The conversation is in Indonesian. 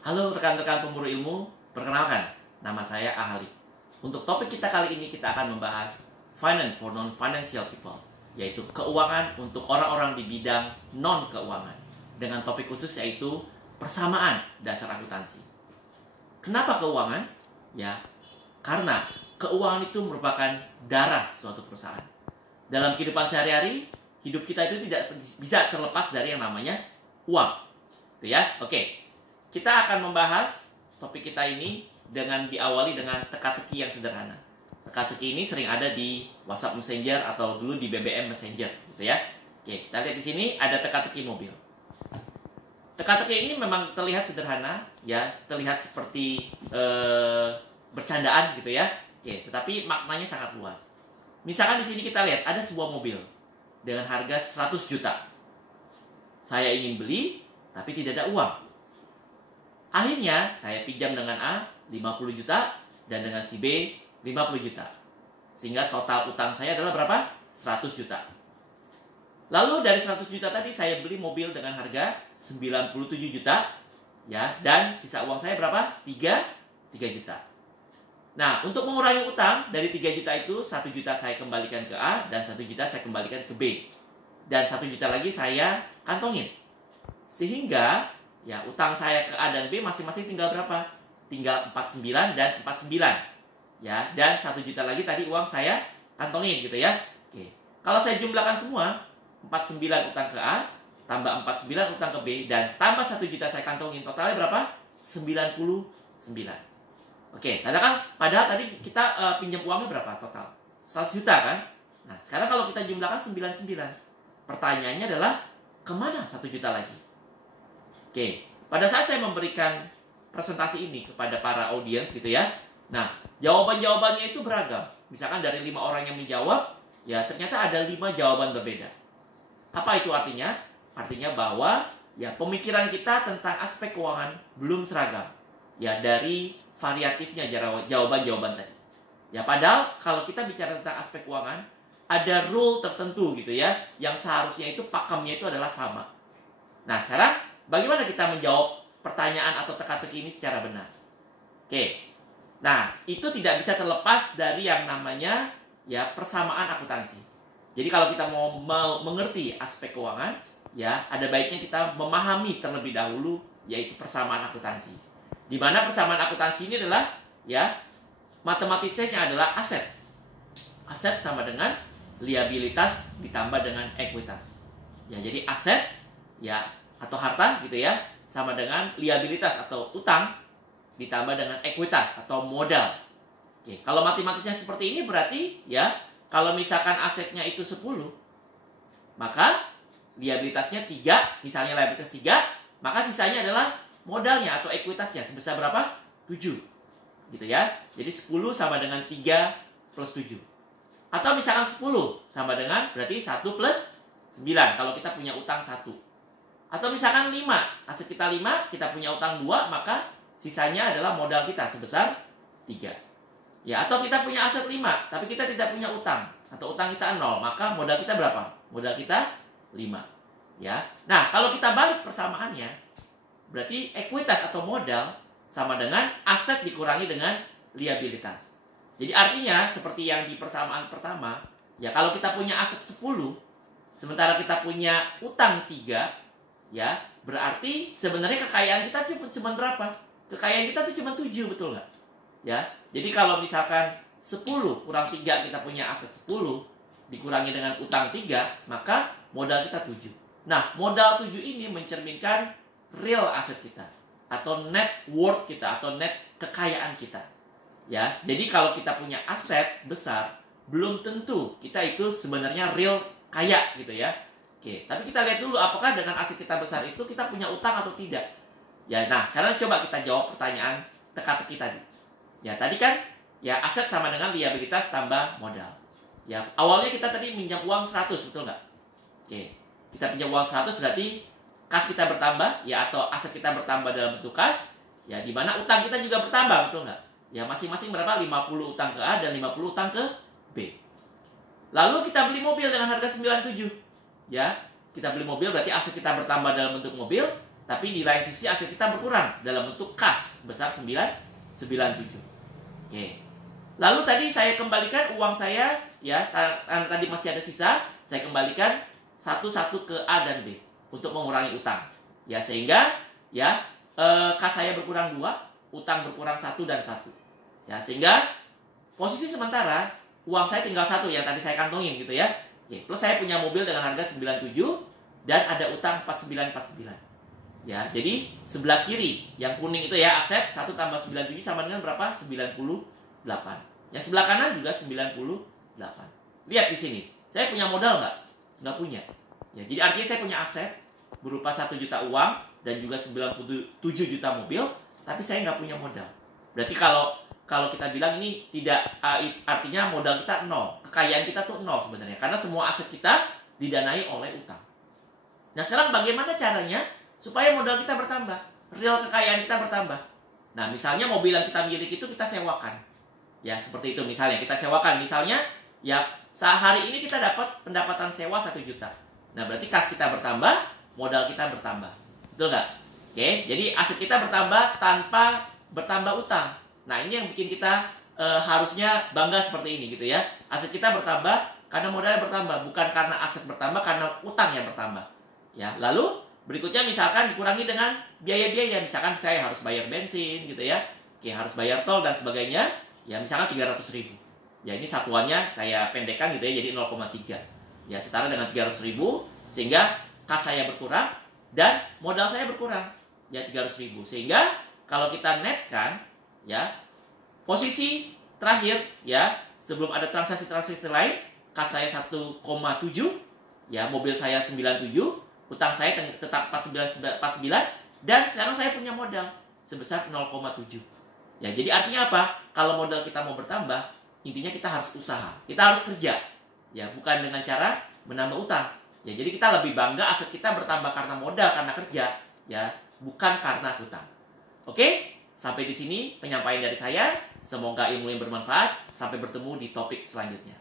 Halo rekan-rekan pemburu ilmu, perkenalkan, nama saya Ahali. Untuk topik kita kali ini kita akan membahas Finance for Non-Financial People, yaitu keuangan untuk orang-orang di bidang non-keuangan, dengan topik khusus yaitu persamaan dasar akuntansi. Kenapa keuangan? Ya, karena keuangan itu merupakan darah suatu perusahaan. Dalam kehidupan sehari-hari, hidup kita itu tidak bisa terlepas dari yang namanya uang. Itu ya, oke. Kita akan membahas topik kita ini dengan diawali dengan teka-teki yang sederhana. Teka-teki ini sering ada di WhatsApp Messenger atau dulu di BBM Messenger, gitu ya. Oke, kita lihat di sini ada teka-teki mobil. Teka-teki ini memang terlihat sederhana, ya, terlihat seperti bercandaan, gitu ya. Oke, tetapi maknanya sangat luas. Misalkan di sini kita lihat ada sebuah mobil dengan harga 100 juta. Saya ingin beli, tapi tidak ada uang. Akhirnya saya pinjam dengan A 50 juta dan dengan si B 50 juta. Sehingga total utang saya adalah berapa? 100 juta. Lalu dari 100 juta tadi saya beli mobil dengan harga 97 juta, ya, dan sisa uang saya berapa? 3 juta. Nah, untuk mengurangi utang dari 3 juta itu 1 juta saya kembalikan ke A dan 1 juta saya kembalikan ke B. Dan 1 juta lagi saya kantongin. Sehingga ya, utang saya ke A dan B masing-masing tinggal berapa? Tinggal 49 dan 49. Ya, dan 1 juta lagi tadi uang saya kantongin gitu ya. Oke. Kalau saya jumlahkan semua, 49 utang ke A, tambah 49 utang ke B, dan tambah 1 juta saya kantongin, totalnya berapa? 99. Oke, padahal tadi kita pinjam uangnya berapa total? 100 juta kan? Nah, sekarang kalau kita jumlahkan 99. Pertanyaannya adalah, kemana 1 juta lagi? Oke, pada saat saya memberikan presentasi ini kepada para audiens gitu ya. Nah, jawaban-jawabannya itu beragam. Misalkan dari 5 orang yang menjawab, ya ternyata ada 5 jawaban berbeda. Apa itu artinya? Artinya bahwa ya pemikiran kita tentang aspek keuangan belum seragam. Ya, dari variatifnya jawaban-jawaban tadi. Ya, padahal kalau kita bicara tentang aspek keuangan, ada rule tertentu gitu ya, yang seharusnya itu pakemnya itu adalah sama. Nah, sekarang bagaimana kita menjawab pertanyaan atau teka-teki ini secara benar? Oke. Nah, itu tidak bisa terlepas dari yang namanya ya persamaan akuntansi. Jadi kalau kita mau mengerti aspek keuangan, ya ada baiknya kita memahami terlebih dahulu yaitu persamaan akuntansi. Di mana persamaan akuntansi ini adalah ya matematisnya adalah aset. Aset sama dengan liabilitas ditambah dengan ekuitas. Ya, jadi aset ya atau harta gitu ya, sama dengan liabilitas atau utang ditambah dengan ekuitas atau modal. Oke, kalau matematisnya seperti ini berarti ya, kalau misalkan asetnya itu 10, maka liabilitasnya 3, misalnya liabilitas 3, maka sisanya adalah modalnya atau ekuitasnya sebesar berapa? 7. Gitu ya. Jadi 10 sama dengan 3 plus 7. Atau misalkan 10 sama dengan berarti 1 plus 9 kalau kita punya utang 1. Atau misalkan 5, aset kita 5, kita punya utang 2, maka sisanya adalah modal kita sebesar 3. Ya, atau kita punya aset 5, tapi kita tidak punya utang, atau utang kita 0, maka modal kita berapa? Modal kita 5. Ya. Nah, kalau kita balik persamaannya, berarti ekuitas atau modal sama dengan aset dikurangi dengan liabilitas. Jadi artinya, seperti yang di persamaan pertama, ya kalau kita punya aset 10, sementara kita punya utang 3, ya, berarti sebenarnya kekayaan kita cuma berapa? Kekayaan kita tuh cuma 7, betul nggak? Ya, jadi kalau misalkan 10 kurang 3 kita punya aset 10 dikurangi dengan utang 3, maka modal kita 7. Nah, modal 7 ini mencerminkan real aset kita atau net worth kita atau net kekayaan kita. Ya, jadi kalau kita punya aset besar, belum tentu kita itu sebenarnya real kaya gitu ya. Oke, tapi kita lihat dulu apakah dengan aset kita besar itu kita punya utang atau tidak. Ya, nah sekarang coba kita jawab pertanyaan teka-teki tadi. Ya, tadi kan ya aset sama dengan liabilitas tambah modal. Ya, awalnya kita tadi minjam uang 100, betul nggak? Oke, kita pinjam uang 100 berarti kas kita bertambah, ya, atau aset kita bertambah dalam bentuk kas. Ya, di mana utang kita juga bertambah, betul nggak? Ya, masing-masing berapa? 50 utang ke A dan 50 utang ke B. Lalu kita beli mobil dengan harga 97. Ya, kita beli mobil berarti aset kita bertambah dalam bentuk mobil, tapi di lain sisi aset kita berkurang dalam bentuk kas sebesar 997. Oke. Lalu tadi saya kembalikan uang saya, ya, tadi masih ada sisa, saya kembalikan satu-satu ke A dan B untuk mengurangi utang. Ya, sehingga ya kas saya berkurang 2, utang berkurang 1 dan 1. Ya, sehingga posisi sementara uang saya tinggal 1 yang tadi saya kantongin gitu ya. Oke, plus saya punya mobil dengan harga 97 dan ada utang 4949. Ya, jadi sebelah kiri yang kuning itu ya aset 1 tambah 97 sama dengan berapa? 98. Yang sebelah kanan juga 98. Lihat di sini. Saya punya modal nggak? Nggak punya. Ya, jadi artinya saya punya aset berupa 1 juta uang dan juga 97 juta mobil, tapi saya nggak punya modal. Berarti kalau kita bilang ini tidak, artinya modal kita 0. Kekayaan kita tuh 0 sebenarnya. Karena semua aset kita didanai oleh utang. Nah, sekarang bagaimana caranya supaya modal kita bertambah, real kekayaan kita bertambah? Nah, misalnya mobil yang kita miliki itu kita sewakan. Ya, seperti itu misalnya. Kita sewakan. Misalnya, ya, sehari ini kita dapat pendapatan sewa 1 juta. Nah, berarti kas kita bertambah, modal kita bertambah. Betul nggak? Oke, jadi aset kita bertambah tanpa bertambah utang. Nah, ini yang bikin kita harusnya bangga seperti ini gitu ya. Aset kita bertambah karena modalnya bertambah, bukan karena aset bertambah, karena utang yang bertambah. Ya, lalu berikutnya misalkan dikurangi dengan biaya-biaya. Misalkan saya harus bayar bensin gitu ya. Oke, harus bayar tol dan sebagainya. Ya, misalkan 300.000. Ya, ini satuannya saya pendekkan gitu ya, jadi 0,3. Ya, setara dengan 300.000, sehingga kas saya berkurang dan modal saya berkurang. Ya, 300.000. Sehingga kalau kita netkan, ya, posisi terakhir ya, sebelum ada transaksi-transaksi lain, kas saya 1,7, ya, mobil saya 97, utang saya tetap 49, dan sekarang saya punya modal sebesar 0,7. Ya, jadi artinya apa? Kalau modal kita mau bertambah, intinya kita harus usaha. Kita harus kerja. Ya, bukan dengan cara menambah utang. Ya, jadi kita lebih bangga aset kita bertambah karena modal, karena kerja, ya, bukan karena hutang. Oke? Sampai di sini penyampaian dari saya. Semoga ilmu yang bermanfaat. Sampai bertemu di topik selanjutnya.